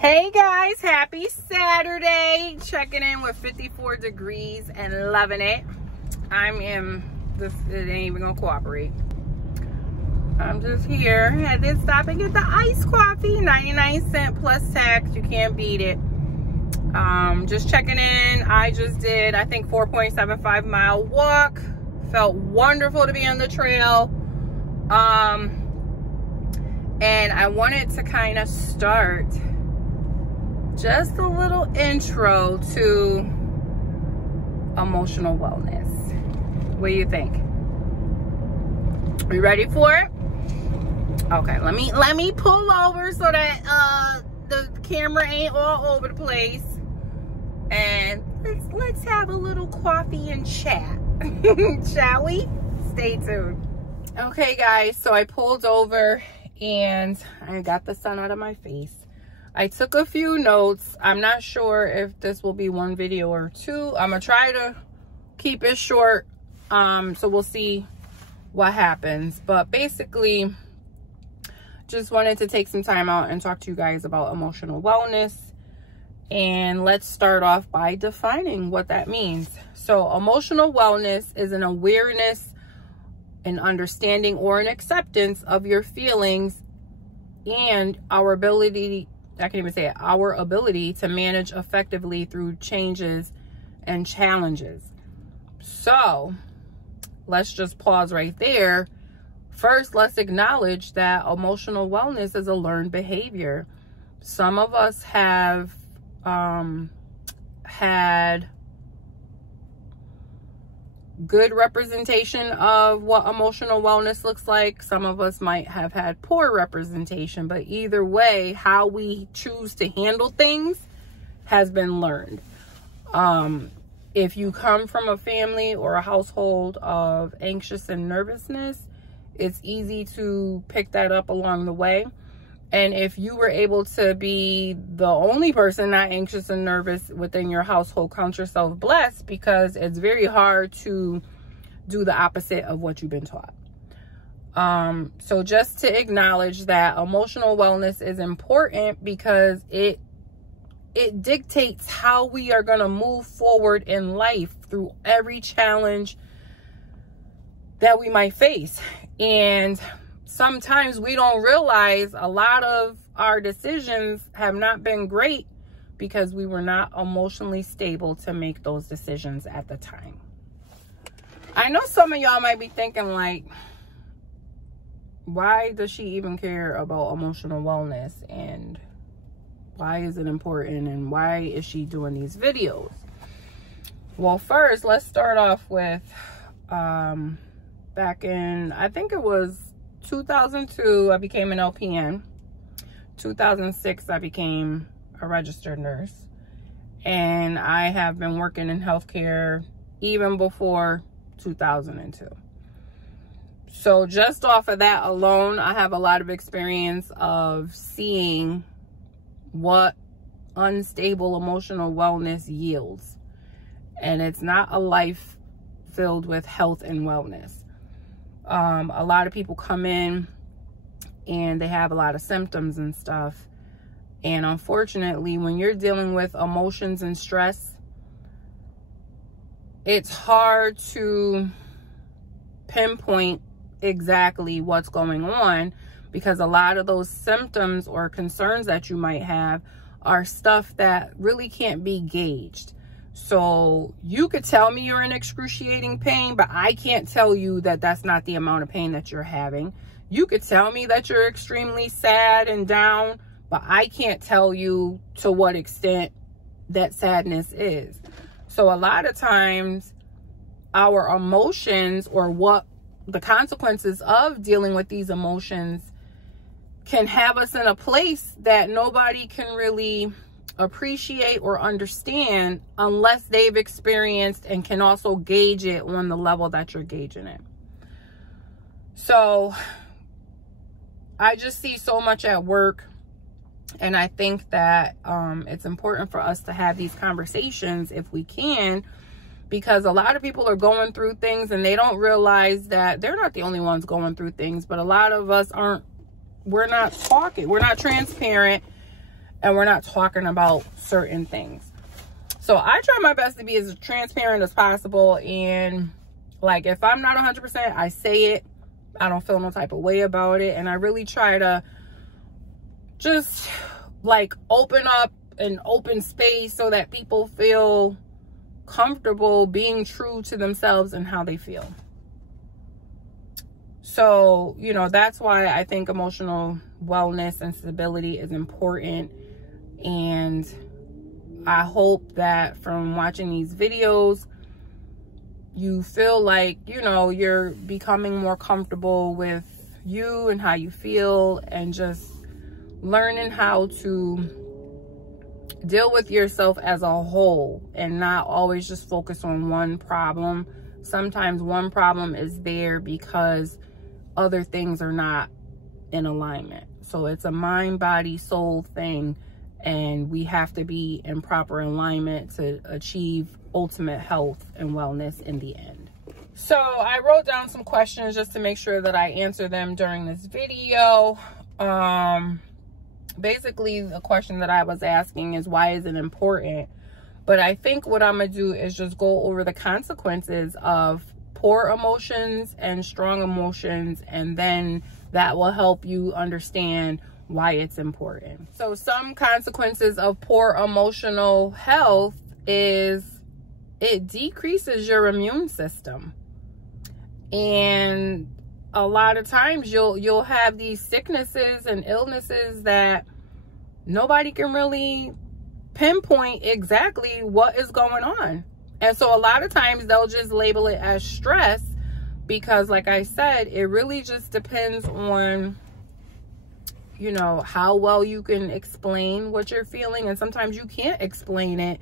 Hey guys, happy Saturday. Checking in with 54 degrees and loving it. It ain't even gonna cooperate. I'm just here. Had to stop and get the iced coffee, 99 cents plus tax. You can't beat it. Just checking in. I just did, I think, 4.75 mile walk. Felt wonderful to be on the trail. And I wanted to kind of start just a little intro to emotional wellness. What do you think? Are you ready for it? Okay, let me pull over so that the camera ain't all over the place. And let's have a little coffee and chat. Shall we? Stay tuned. Okay guys, so I pulled over and I got the sun out of my face. I took a few notes. I'm not sure if this will be one video or two. I'm gonna try to keep it short, so we'll see what happens. But basically, just wanted to take some time out and talk to you guys about emotional wellness. And let's start off by defining what that means. So emotional wellness is an awareness, an understanding, or an acceptance of your feelings and our ability to manage effectively through changes and challenges. So let's just pause right there. First, let's acknowledge that emotional wellness is a learned behavior. Some of us have had good representation of what emotional wellness looks like. Some of us might have had poor representation, but either way, how we choose to handle things has been learned. If you come from a family or a household of anxious and nervousness, it's easy to pick that up along the way. And if you were able to be the only person not anxious and nervous within your household, count yourself blessed, because it's very hard to do the opposite of what you've been taught. So just to acknowledge that emotional wellness is important, because it dictates how we are going to move forward in life through every challenge that we might face. And sometimes we don't realize a lot of our decisions have not been great because we were not emotionally stable to make those decisions at the time. I know some of y'all might be thinking, like, why does she even care about emotional wellness? And why is it important? And why is she doing these videos? Well, first, let's start off with back in, I think it was 2002, I became an LPN. 2006, I became a registered nurse. And I have been working in healthcare even before 2002. So just off of that alone, I have a lot of experience of seeing what unstable emotional wellness yields. And it's not a life filled with health and wellness. A lot of people come in and they have a lot of symptoms and stuff. And unfortunately, when you're dealing with emotions and stress, it's hard to pinpoint exactly what's going on, because a lot of those symptoms or concerns that you might have are stuff that really can't be gauged. So you could tell me you're in excruciating pain, but I can't tell you that that's not the amount of pain that you're having. You could tell me that you're extremely sad and down, but I can't tell you to what extent that sadness is. So a lot of times our emotions, or what the consequences of dealing with these emotions, can have us in a place that nobody can really appreciate or understand unless they've experienced and can also gauge it on the level that you're gauging it. So I just see so much at work, and I think that it's important for us to have these conversations if we can, because a lot of people are going through things and they don't realize that they're not the only ones going through things. But a lot of us we're not talking, we're not transparent, and we're not talking about certain things. So I try my best to be as transparent as possible. And like, if I'm not 100%, I say it. I don't feel no type of way about it. And I really try to just like open up an open space so that people feel comfortable being true to themselves and how they feel. So, you know, that's why I think emotional wellness and stability is important. And I hope that from watching these videos, you feel like, you know, you're becoming more comfortable with you and how you feel, and just learning how to deal with yourself as a whole and not always just focus on one problem. Sometimes one problem is there because other things are not in alignment. So it's a mind, body, soul thing. And we have to be in proper alignment to achieve ultimate health and wellness in the end. So I wrote down some questions just to make sure that I answer them during this video. Basically, the question that I was asking is, why is it important? But I think what I'm going to do is just go over the consequences of poor emotions and strong emotions, and then that will help you understand why it's important. So some consequences of poor emotional health is it decreases your immune system. And a lot of times you'll have these sicknesses and illnesses that nobody can really pinpoint exactly what is going on. And so a lot of times they'll just label it as stress, because like I said, it really just depends on, you know, how well you can explain what you're feeling. And sometimes you can't explain it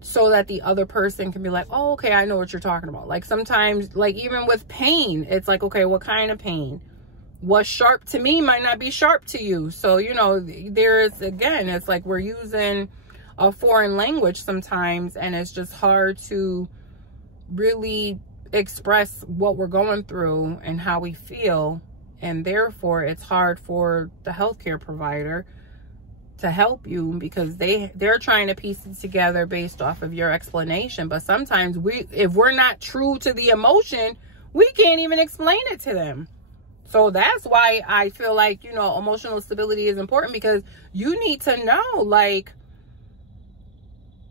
so that the other person can be like, oh, okay, I know what you're talking about. Like sometimes, like even with pain, it's like, okay, what kind of pain? What's sharp to me might not be sharp to you. So, you know, there's, again, it's like we're using a foreign language sometimes, and it's just hard to really express what we're going through and how we feel. And therefore, it's hard for the healthcare provider to help you, because they're trying to piece it together based off of your explanation. But sometimes if we're not true to the emotion, we can't even explain it to them. So that's why I feel like, you know, emotional stability is important, because you need to know, like,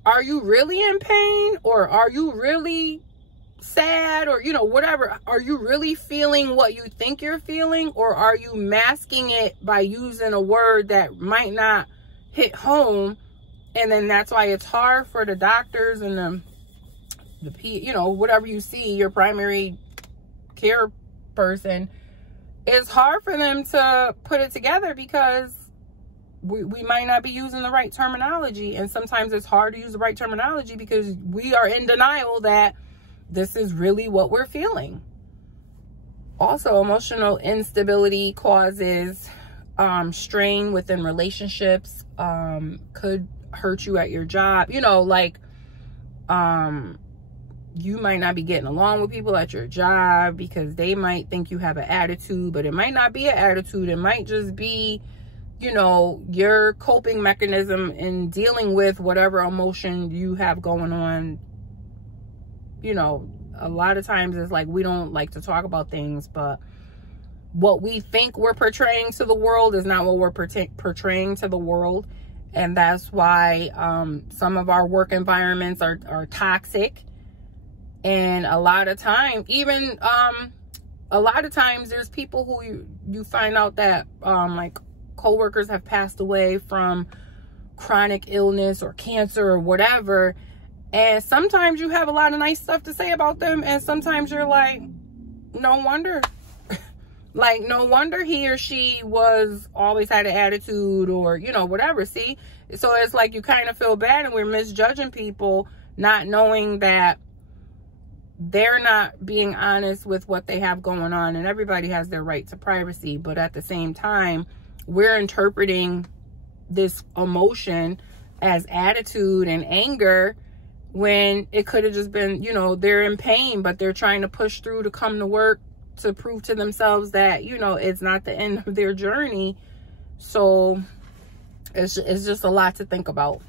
are you really in pain, or are you really sad, or, you know, whatever? Are you really feeling what you think you're feeling, or are you masking it by using a word that might not hit home? And then that's why it's hard for the doctors and you know, whatever you see, your primary care person, it's hard for them to put it together, because we might not be using the right terminology. And sometimes it's hard to use the right terminology because we are in denial that this is really what we're feeling. Also, emotional instability causes strain within relationships, could hurt you at your job. You know, like, you might not be getting along with people at your job because they might think you have an attitude, but it might not be an attitude. It might just be, you know, your coping mechanism in dealing with whatever emotion you have going on. You know, a lot of times it's like we don't like to talk about things, but what we think we're portraying to the world is not what we're portraying to the world. And that's why some of our work environments are toxic. And a lot of time, even a lot of times there's people who you find out that like coworkers have passed away from chronic illness or cancer or whatever. And sometimes you have a lot of nice stuff to say about them, and sometimes you're like, no wonder. Like, no wonder he or she always had an attitude, or, you know, whatever. See? So it's like you kind of feel bad, and we're misjudging people, not knowing that they're not being honest with what they have going on. And everybody has their right to privacy. But at the same time, we're interpreting this emotion as attitude and anger, when it could have just been, you know, they're in pain, but they're trying to push through to come to work to prove to themselves that, you know, it's not the end of their journey. So It's just a lot to think about.